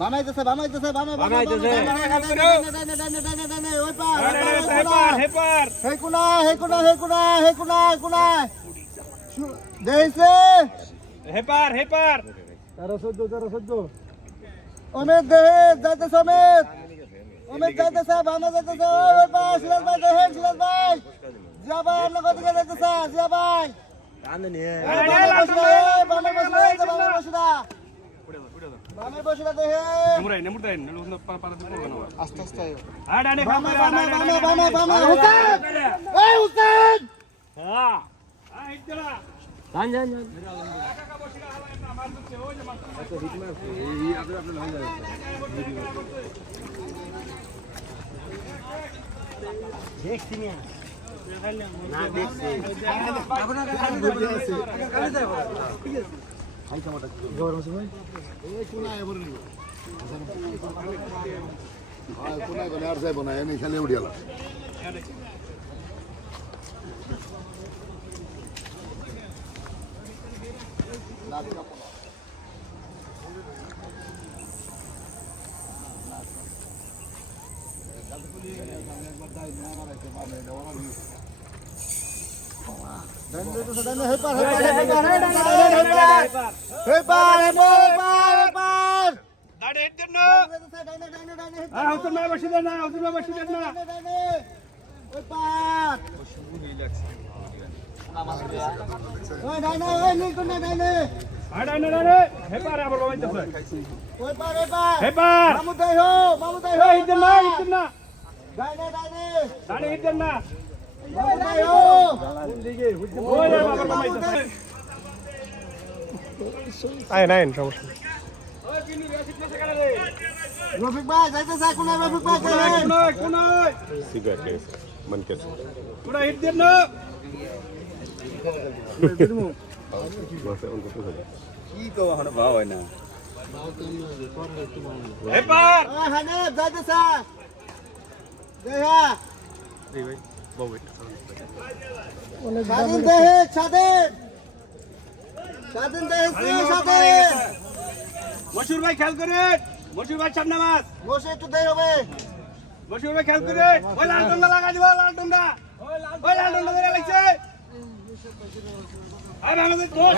বানাইতেছে বানাইতেছে বানাই বানাইতেছে ওই পার হে পার হে কোনা হে কোনা হে কোনা হে কোনা কোনা দেইছে হে পার হে পার 1314 1314 অমিত দে যাইতেছে অমিত অমিত যাইতেছে বানা যাইতেছে ওই পার সিরাজ ভাই দেহেন সিরাজ ভাই জিয়া ভাই আপনার কত করে যাইতেছে জিয়া ভাই কান্দে নিয়ে বানা বসে বানা বসে আস্তে আস্তে দেখছি না। দেখছি। আর যাইব না এনে খালি উড়িয়ালা একবার দায় না বাড়াইতে পারবে এটা ওরা মামুদাই হো মামুদাই হো ইদ্দনা ইদ্দনা ডাইনে ডাইনে ডাইনে ইদ্দনা আইন আইন সমস্যা রফিক ভাই যাইতে চাই কোন রফিক ভাই কোন কোন সিগার কেস মন কেস কোন হিট দেন না বসে অন কত হলো কি তো হন ভাও হয় না এপার হানে যাইতে চাই দেহা এই ভাই স্বাধীন দেহে স্বাধীন। স্বাধীন দেহে স্বাধীন মশুর ভাই খেয়াল করে মশুর ভাই সামনে মাছ বসে একটু দেই হবে। মশুর ভাই খেয়াল করে ওই লাল টন্ডা লাগাই দিব লাল টন্ডা ওই লাল টন্ডা ধরে লাগছে আরে আমাদের দোষ